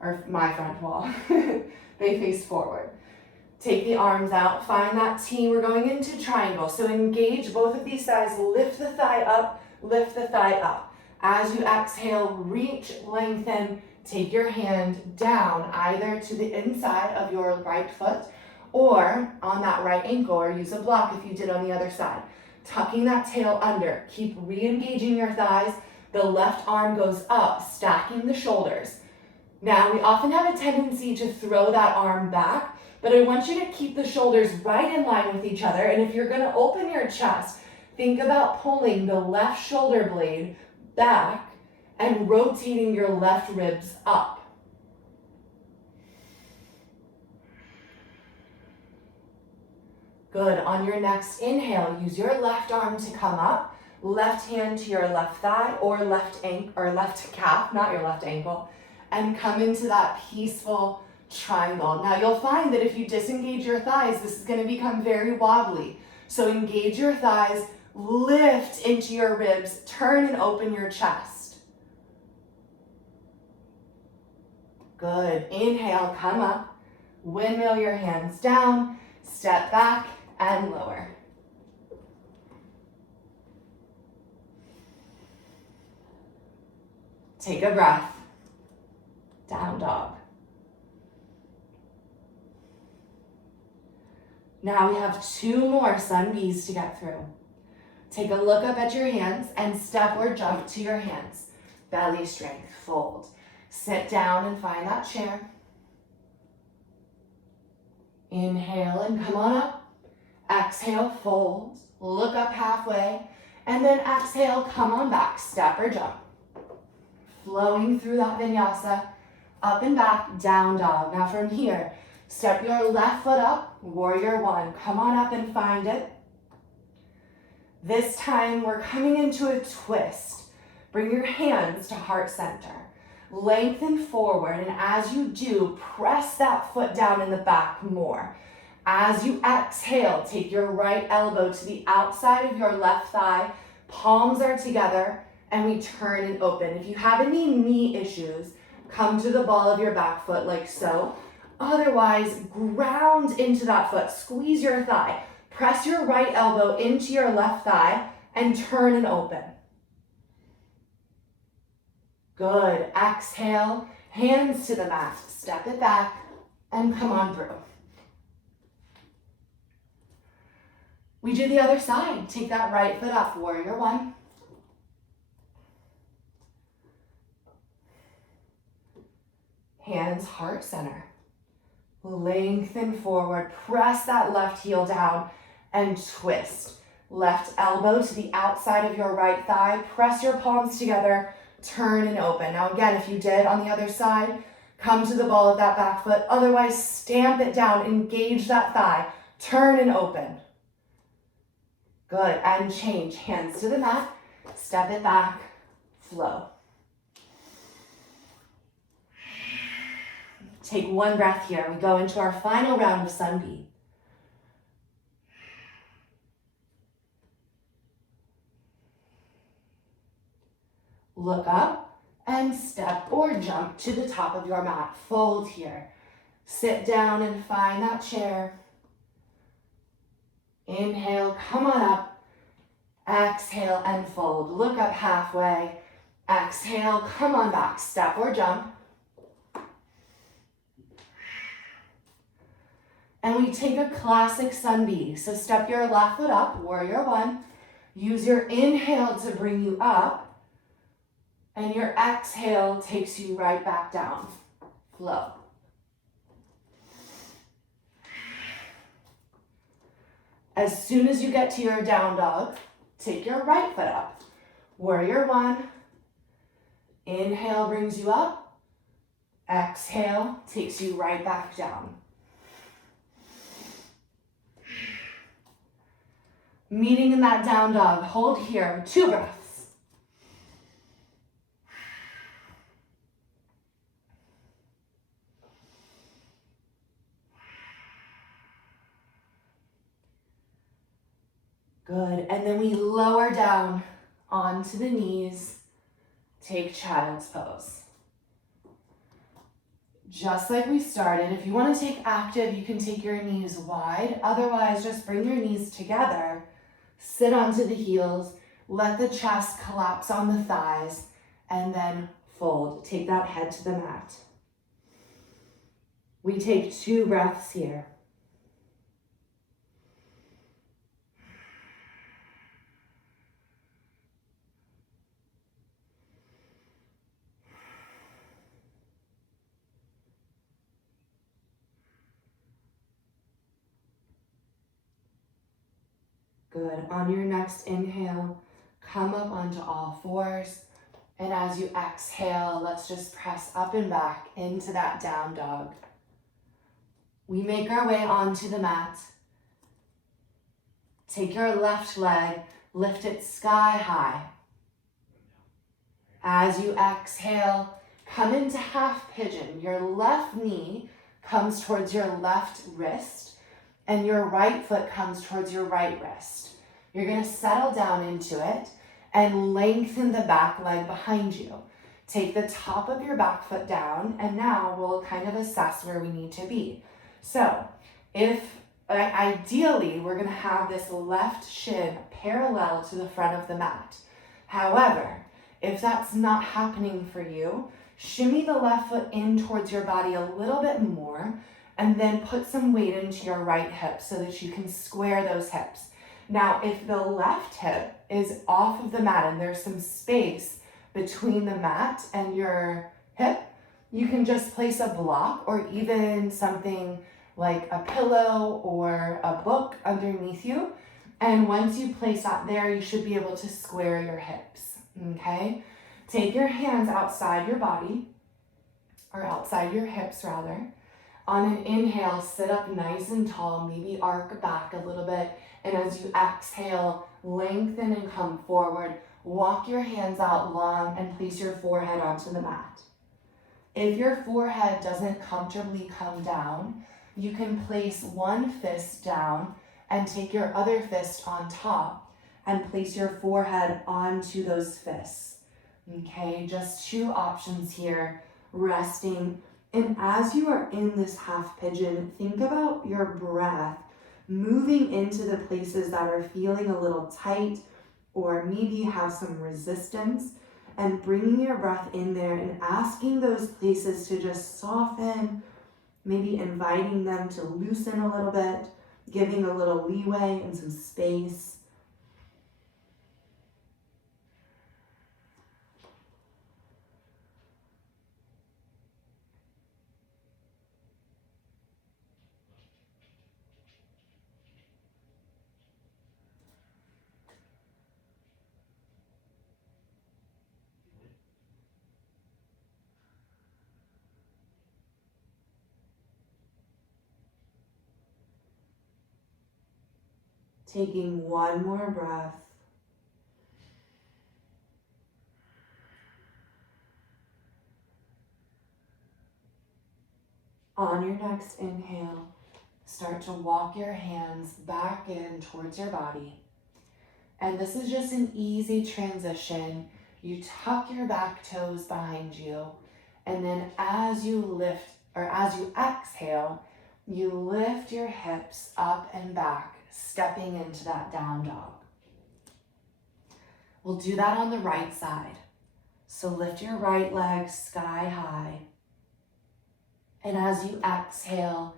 or my front wall. They face forward. Take the arms out, find that T. We're going into triangle. So engage both of these thighs, lift the thigh up, lift the thigh up. As you exhale, reach, lengthen, take your hand down either to the inside of your right foot or on that right ankle, or use a block if you did on the other side. Tucking that tail under, keep re-engaging your thighs. The left arm goes up, stacking the shoulders. Now, we often have a tendency to throw that arm back, but I want you to keep the shoulders right in line with each other. And if you're gonna open your chest, think about pulling the left shoulder blade back and rotating your left ribs up. Good. On your next inhale, use your left arm to come up, left hand to your left thigh or left calf, not your left ankle, and come into that peaceful triangle. Now you'll find that if you disengage your thighs, this is going to become very wobbly. So engage your thighs, lift into your ribs, turn and open your chest. Good. Inhale, come up, windmill your hands down, step back and lower. Take a breath. Down dog. Now we have 2 more sun Bs to get through. Take a look up at your hands and step or jump to your hands. Belly strength, fold. Sit down and find that chair. Inhale and come on up. Exhale, fold. Look up halfway. And then exhale, come on back. Step or jump. Flowing through that vinyasa. Up and back, down dog. Now from here, step your left foot up, warrior 1. Come on up and find it. This time we're coming into a twist. Bring your hands to heart center. Lengthen forward, and as you do, press that foot down in the back more. As you exhale, take your right elbow to the outside of your left thigh. Palms are together, and we turn and open. If you have any knee issues, come to the ball of your back foot like so. Otherwise, ground into that foot. Squeeze your thigh. Press your right elbow into your left thigh and turn and open. Good. Exhale, hands to the mat. Step it back and come on through. We do the other side. Take that right foot up, warrior 1. Hands heart center. Lengthen forward, press that left heel down and twist. Left elbow to the outside of your right thigh, press your palms together, turn and open. Now again, if you did on the other side, come to the ball of that back foot. Otherwise, stamp it down, engage that thigh, turn and open. Good, and change. Hands to the mat, step it back, flow. Take 1 breath here. We go into our final round of sun B. Look up and step or jump to the top of your mat. Fold here. Sit down and find that chair. Inhale, come on up. Exhale and fold. Look up halfway. Exhale, come on back. Step or jump. And we take a classic sun B. So step your left foot up, warrior one. Use your inhale to bring you up. And your exhale takes you right back down. Flow. As soon as you get to your down dog, take your right foot up. Warrior one. Inhale brings you up. Exhale takes you right back down. Meeting in that down dog. Hold here. 2 breaths. Good. And then we lower down onto the knees. Take child's pose. Just like we started, if you want to take active, you can take your knees wide. Otherwise, just bring your knees together. Sit onto the heels. Let the chest collapse on the thighs. And then fold. Take that head to the mat. We take 2 breaths here. Good. On your next inhale, come up onto all fours. And as you exhale, let's just press up and back into that down dog. We make our way onto the mat. Take your left leg, lift it sky high. As you exhale, come into half pigeon. Your left knee comes towards your left wrist, and your right foot comes towards your right wrist. You're gonna settle down into it and lengthen the back leg behind you. Take the top of your back foot down, and now we'll kind of assess where we need to be. So ideally, we're gonna have this left shin parallel to the front of the mat. However, if that's not happening for you, shimmy the left foot in towards your body a little bit more, and then put some weight into your right hip so that you can square those hips. Now, if the left hip is off of the mat and there's some space between the mat and your hip, you can just place a block or even something like a pillow or a book underneath you. And once you place that there, you should be able to square your hips, okay? Take your hands outside your body, or outside your hips rather. On an inhale, sit up nice and tall, maybe arc back a little bit. And as you exhale, lengthen and come forward. Walk your hands out long and place your forehead onto the mat. If your forehead doesn't comfortably come down, you can place one fist down and take your other fist on top and place your forehead onto those fists. Okay, just 2 options here, resting. And as you are in this half pigeon, think about your breath moving into the places that are feeling a little tight or maybe have some resistance, and bringing your breath in there and asking those places to just soften, maybe inviting them to loosen a little bit, giving a little leeway and some space. Taking one more breath. On your next inhale, start to walk your hands back in towards your body. And this is just an easy transition. You tuck your back toes behind you, and then as you lift, or as you exhale, you lift your hips up and back, stepping into that down dog. We'll do that on the right side. So lift your right leg sky high. And as you exhale,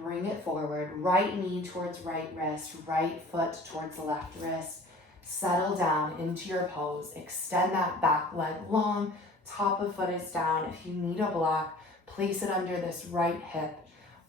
Bring it forward, right knee towards right wrist, right foot towards the left wrist. Settle down into your pose. Extend that back leg long, top of foot is down. If you need a block, place it under this right hip.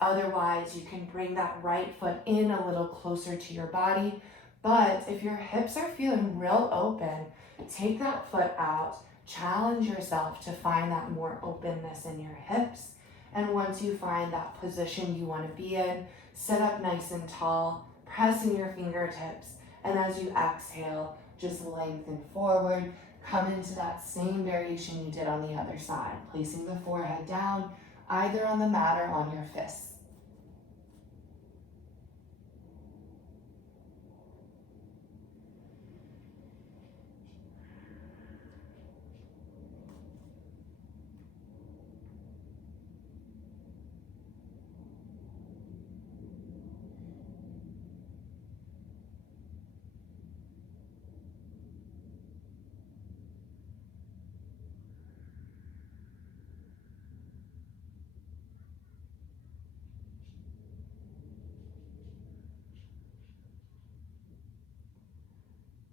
Otherwise, you can bring that right foot in a little closer to your body. But if your hips are feeling real open, take that foot out. Challenge yourself to find that more openness in your hips. And once you find that position you want to be in, sit up nice and tall, press in your fingertips, and as you exhale, just lengthen forward. Come into that same variation you did on the other side, placing the forehead down, either on the mat or on your fists.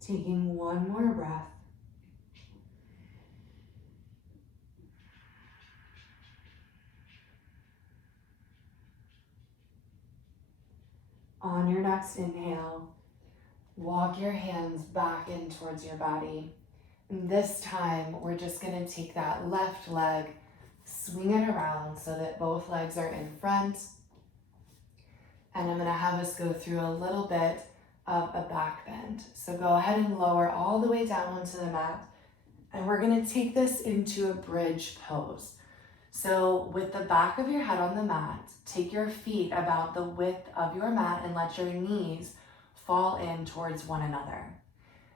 Taking one more breath. On your next inhale, walk your hands back in towards your body. And this time, we're just gonna take that left leg, swing it around so that both legs are in front. And I'm gonna have us go through a little bit of a back bend. So go ahead and lower all the way down onto the mat. And we're gonna take this into a bridge pose. So with the back of your head on the mat, take your feet about the width of your mat and let your knees fall in towards one another.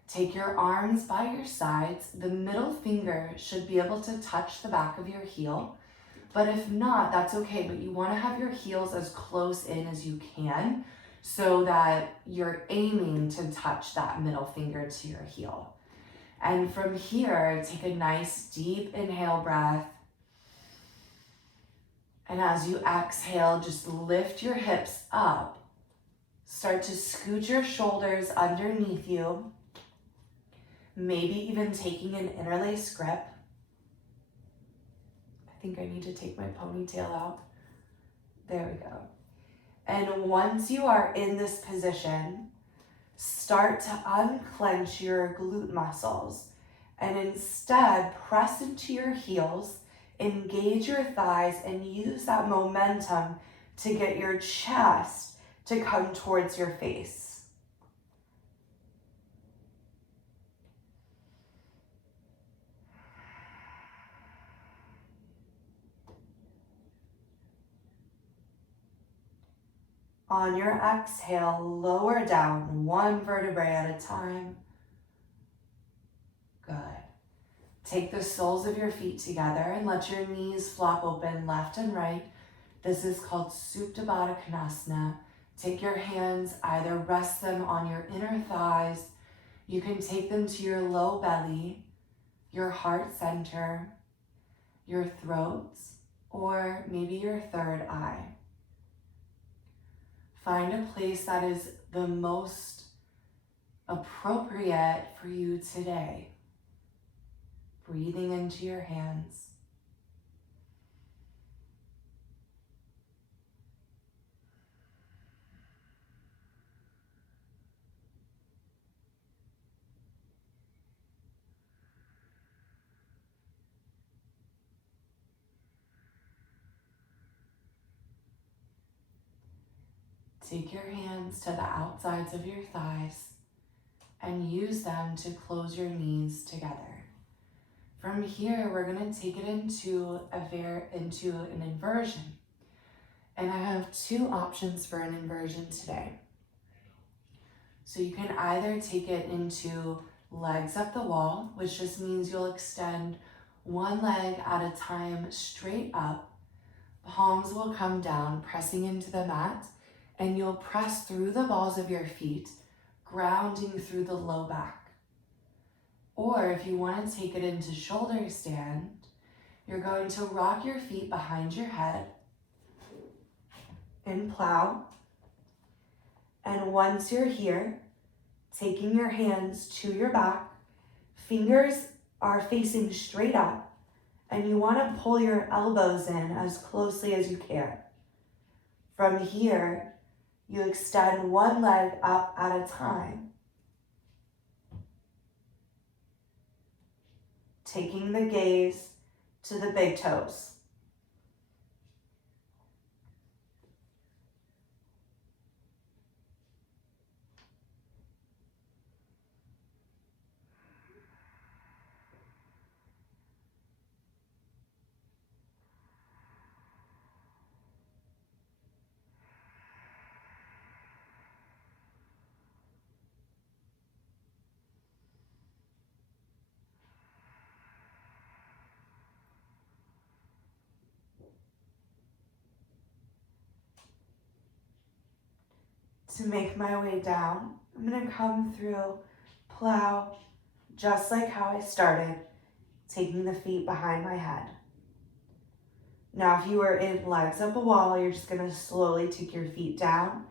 Take your arms by your sides. The middle finger should be able to touch the back of your heel. But if not, that's okay. But you wanna have your heels as close in as you can so that you're aiming to touch that middle finger to your heel. And from here, take a nice deep inhale breath. And as you exhale, just lift your hips up. Start to scoot your shoulders underneath you. Maybe even taking an interlace grip. I think I need to take my ponytail out. There we go. And once you are in this position, start to unclench your glute muscles and instead press into your heels, engage your thighs, and use that momentum to get your chest to come towards your face. On your exhale, lower down one vertebrae at a time. Good. Take the soles of your feet together and let your knees flop open left and right. This is called Supta Baddha Konasana. Take your hands, either rest them on your inner thighs. You can take them to your low belly, your heart center, your throat, or maybe your third eye. Find a place that is the most appropriate for you today. Breathing into your hands. Take your hands to the outsides of your thighs and use them to close your knees together. From here, we're gonna take it into an inversion. And I have two options for an inversion today. So you can either take it into legs up the wall, which just means you'll extend one leg at a time straight up. Palms will come down, pressing into the mat, and you'll press through the balls of your feet, grounding through the low back. Or if you want to take it into shoulder stand, you're going to rock your feet behind your head, in plow. And once you're here, taking your hands to your back, fingers are facing straight up, and you want to pull your elbows in as closely as you can. From here, you extend one leg up at a time, taking the gaze to the big toes. To make my way down, I'm going to come through plow, just like how I started, taking the feet behind my head. Now, if you are in legs up a wall, you're just going to slowly take your feet down.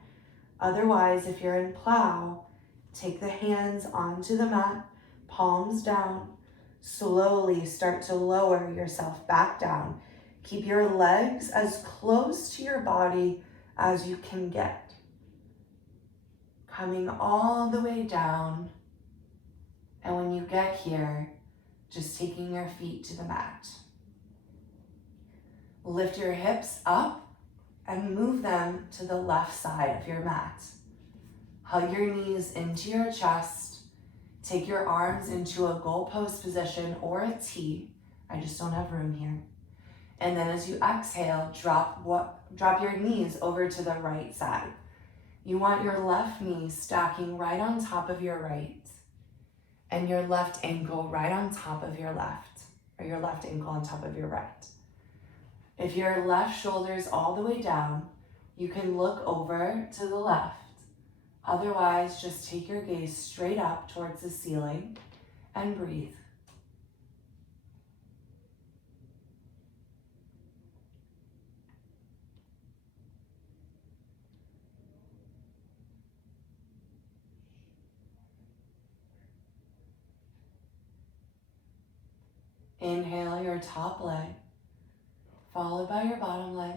Otherwise, if you're in plow, take the hands onto the mat, palms down. Slowly start to lower yourself back down. Keep your legs as close to your body as you can get. Coming all the way down, and when you get here, just taking your feet to the mat. Lift your hips up and move them to the left side of your mat. Hug your knees into your chest. Take your arms into a goalpost position or a T. I just don't have room here. And then as you exhale, drop your knees over to the right side. You want your left knee stacking right on top of your right, and your left ankle right on top of your left, or your left ankle on top of your right. If your left shoulder is all the way down, you can look over to the left. Otherwise, just take your gaze straight up towards the ceiling and breathe. Inhale your top leg, followed by your bottom leg.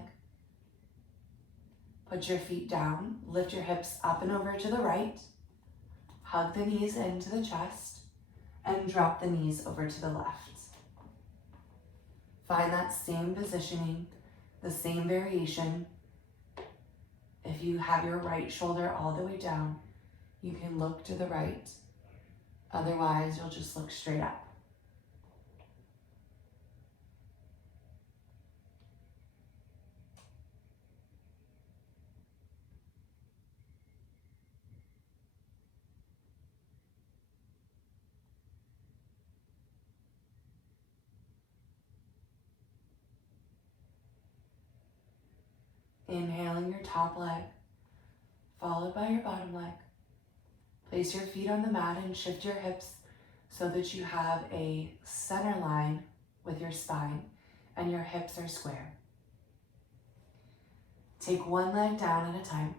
Put your feet down, lift your hips up and over to the right. Hug the knees into the chest and drop the knees over to the left. Find that same positioning, the same variation. If you have your right shoulder all the way down, you can look to the right. Otherwise, you'll just look straight up. Inhaling your top leg, followed by your bottom leg. Place your feet on the mat and shift your hips so that you have a center line with your spine and your hips are square. Take one leg down at a time.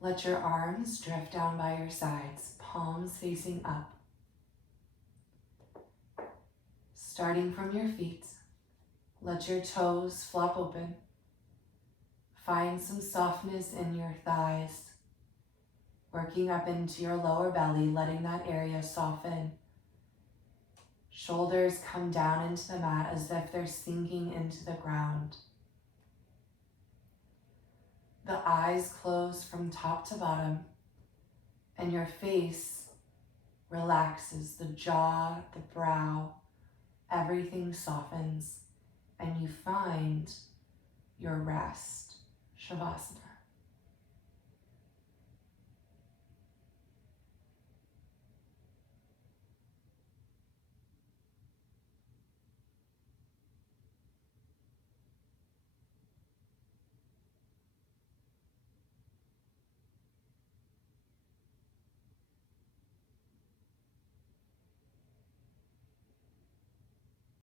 Let your arms drift down by your sides, palms facing up. Starting from your feet, let your toes flop open. Find some softness in your thighs, working up into your lower belly, letting that area soften. Shoulders come down into the mat as if they're sinking into the ground. The eyes close from top to bottom, and your face relaxes, the jaw, the brow, everything softens, and you find your rest, Shavasana.